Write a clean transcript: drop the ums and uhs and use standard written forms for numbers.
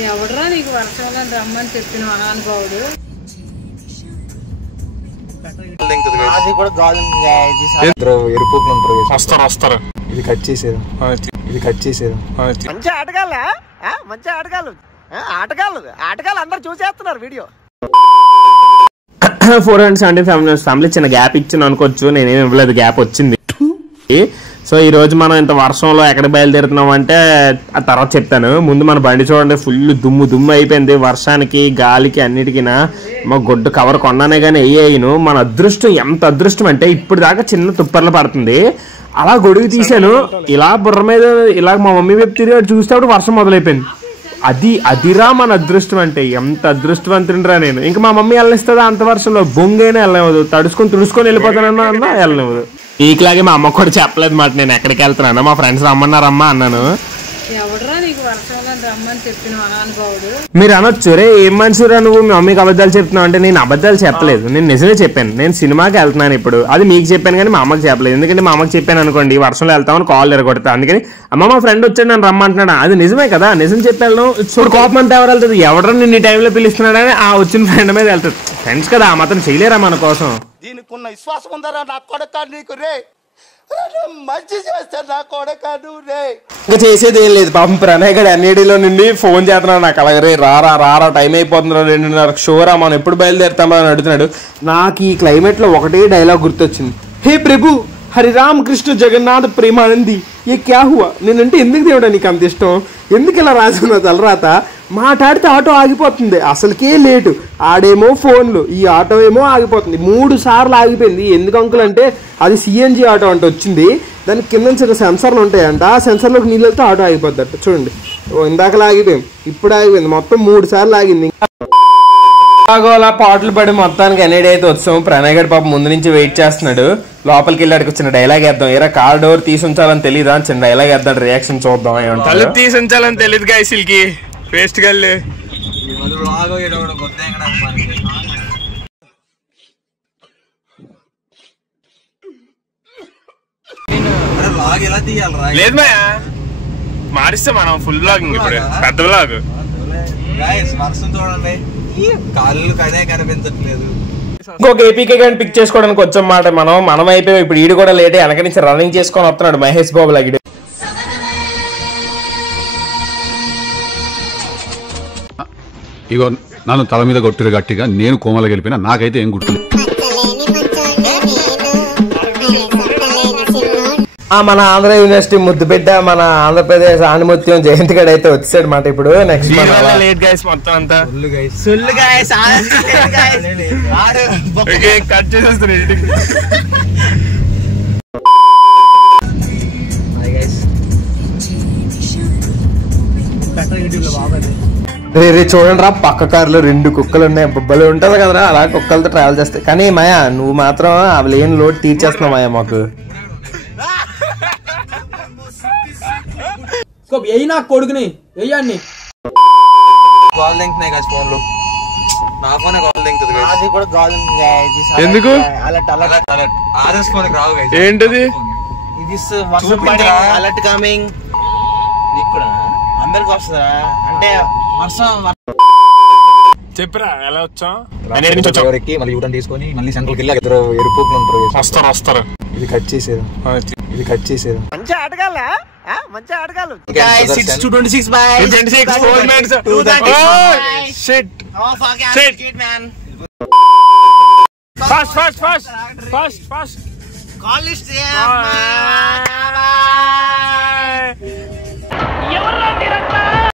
ఎవడరా నీకు వర్షంలో రమ్మని చెప్పిన మహానుభావుడు? వస్తారు ఇది కట్ చేసేది మంచి ఆటగాళ్ళు అందరు చూసేస్తున్నారు వీడియో. 470 ఫ్యామిలీ చిన్న గ్యాప్ ఇచ్చాను అనుకోవచ్చు, నేనేం ఇవ్వలేదు, గ్యాప్ వచ్చింది. సో ఈ రోజు మనం ఇంత వర్షంలో ఎక్కడ బయలుదేరుతున్నాం అంటే ఆ తర్వాత చెప్తాను. ముందు మన బండి చూడండి, ఫుల్ దుమ్ము అయిపోయింది వర్షానికి గాలికి అన్నిటికినా. మా గుడ్డ కవర్ కొన్నానే కానీ అయ్యాను. మన అదృష్టం ఎంత అదృష్టం అంటే ఇప్పుడు దాకా చిన్న తుప్పర్లు పడుతుంది, అలా గొడుగు తీసాను, ఇలా బుర్ర మీద ఇలా మా మమ్మీ వైపు తిరిగి చూస్తే వర్షం మొదలైపోయింది. అదిరా మన అదృష్టం అంటే. ఎంత అదృష్టవంతురా నేను. ఇంకా మా మమ్మీ వెళ్ళనిస్తుందా అంత వర్షంలో? బొంగైనా వెళ్ళనివ్వదు, తుడుచుకొని వెళ్ళిపోతానన్నా వెళ్ళనివ్వదు. ఈలాగే మా అమ్మ కూడా చెప్పలేదు మాట నేను ఎక్కడికి వెళ్తున్నాను. మా ఫ్రెండ్స్ రమ్మన్నారమ్మా అన్నాను. ఎవడరా నీకు వర్షంలో రమ్మని చెప్పిన మహానుభావుడు? మీరు అనొచ్చు, రే ఏం మనిషిరా నువ్వు మీ మమ్మీకి అబద్ధాలు చెప్తున్నావు అంటే. నేను అబద్ధాలు చెప్పలేదు, నేను నిజమే చెప్పాను. నేను సినిమాకి వెళ్తున్నాను ఇప్పుడు, అది మీకు చెప్పాను కానీ మా అమ్మకి చెప్పలేదు. ఎందుకంటే మా అమ్మకి చెప్పాను అనుకోండి వర్షంలో వెళ్తామని కాల్ ఎరగొడతా. అందుకని అమ్మ మా ఫ్రెండ్ వచ్చాడు నన్ను రమ్మంటున్నాడు, అది నిజమే కదా, నిజం చెప్పాను. ఇప్పుడు కోపం అంతా ఎవరు వెళ్తుంది? ఎవడరా నిన్ను ఈ టైంలో పిలుస్తున్నాడని ఆ వచ్చిన ఫ్రెండ్ మీద వెళ్తాడు. ఫ్రెండ్స్ కదా, ఆ మాత్రం చేయలేరా మన కోసం? దీనికి ఉన్న విశ్వాసం ఉందరా నా కొడక నీకు రే, మంచి చేస్తారు నా కొడక నువ్వు రే. ఇంకా చేసేది ఏం లేదు పాపం. ప్రణయ్ గడు ఎన్ఏడీలో నుండి ఫోన్ చేస్తున్నాడు నాకు, అలాగే రే రారా టైం అయిపోతున్నాడు 2:30 షోరా మనం ఎప్పుడు బయలుదేరుతామా అని అడుగుతున్నాడు. నాకు ఈ క్లైమేట్ లో ఒకటే డైలాగ్ గుర్తొచ్చింది, హే ప్రభు హరిరామ్ కృష్ణ జగన్నాథ్ ప్రేమానంది ఏ క్యా హువా. నేనంటే ఎందుకు దేవుడా నీకు అంత ఇష్టం? ఎందుకు ఇలా రాసుకున్నావు తలరాత? మాట్లాడితే ఆటో ఆగిపోతుంది, అసలుకే లేటు, ఆడేమో ఫోన్లు, ఈ ఆటో ఏమో ఆగిపోతుంది. 3 సార్లు ఆగిపోయింది. ఎందుకు అంకుల్ అంటే అది సిఎన్జి ఆటో అంటే వచ్చింది, దానికి కింద చిన్న సెన్సర్లు ఉంటాయంట, ఆ సెన్సర్లోకి నీళ్ళు వెళ్తే ఆటో ఆగిపోద్దట. చూడండి ఇందాకలా ఆగిపోయింది, ఇప్పుడు ఆగిపోయింది, మొత్తం 3 సార్లు ఆగింది. అలా పాటలు పడి మొత్తానికి ఎన్ఐడి అయితే వచ్చాము. ప్రణయ్ గడ్ పాప ముందు నుంచి వెయిట్ చేస్తున్నాడు. లోపలికి వెళ్ళాడికి వచ్చిన డైలాగ్ వేద్దాం. ఏరా కార్ డోర్ తీసి ఉంచాలని తెలీదా? చిన్న డైలాగ్ వేద్దాం, రియాక్షన్ చూద్దాం. ఏమంటారు? తీసి ఉంచాలని తెలియదు గాయసిల్కి వేస్ట్ గల్లి. లేదు మాయా మారిస్తే మనం ఫుల్ బ్లాగింగ్, ఇప్పుడు పెద్ద బ్లాగ్. ఇంకొక ఏపీకే కానీ పిక్ చేసుకోవడానికి వచ్చాం మాట. మనం అయిపోయి ఇప్పుడు ఈడు కూడా లేట్ వెనక నుంచి రన్నింగ్ చేసుకొని వస్తున్నాడు మహేష్ బాబు లాగిడు. ఇగో నన్ను తల మీద కొట్టిరు గట్టిగా, నేను కోమల గెలిపినా నాకైతే ఏం గుర్తు. మన ఆంధ్ర యూనివర్సిటీ ముద్దు బిడ్డ మన ఆంధ్రప్రదేశ్ ఆణిముత్యం జయంతి గడ్ అయితే వచ్చాడు మాట. ఇప్పుడు నెక్స్ట్ మొత్తం అంతా కట్ చేసేస్తారు. చూడండి రా, పక్క కారులో 2 కుక్కలు ఉన్నాయి. బొబ్బలు ఉంటది కదరా, అలా కుక్కలతో ట్రావెల్ చేస్తాయి. కానీ మాయా నువ్వు మాత్రం అవి లేని లోటు తీర్చేస్తున్నావు మాయా మాకు. నా కొడుకుని వెయ్యండి ఎందుకు ఏంటది? అలర్ట్ కమింగ్ అందరికి వస్తుందా అంటే వర్షం. చెప్పరా ఎలా వచ్చాం? మళ్ళీ యూటర్న్ తీసుకొని మళ్ళీ సెంట్రల్కి వెళ్ళి ఇద్దరు ఎరుపుకులు ఉంటారు. వస్తారు ఇది కట్ చేసేది మంచి ఆటగాళ్ళ మంచి ఆటగాళ్ళు. 6:26 ఫాస్ట్ కాల్ లిస్ట్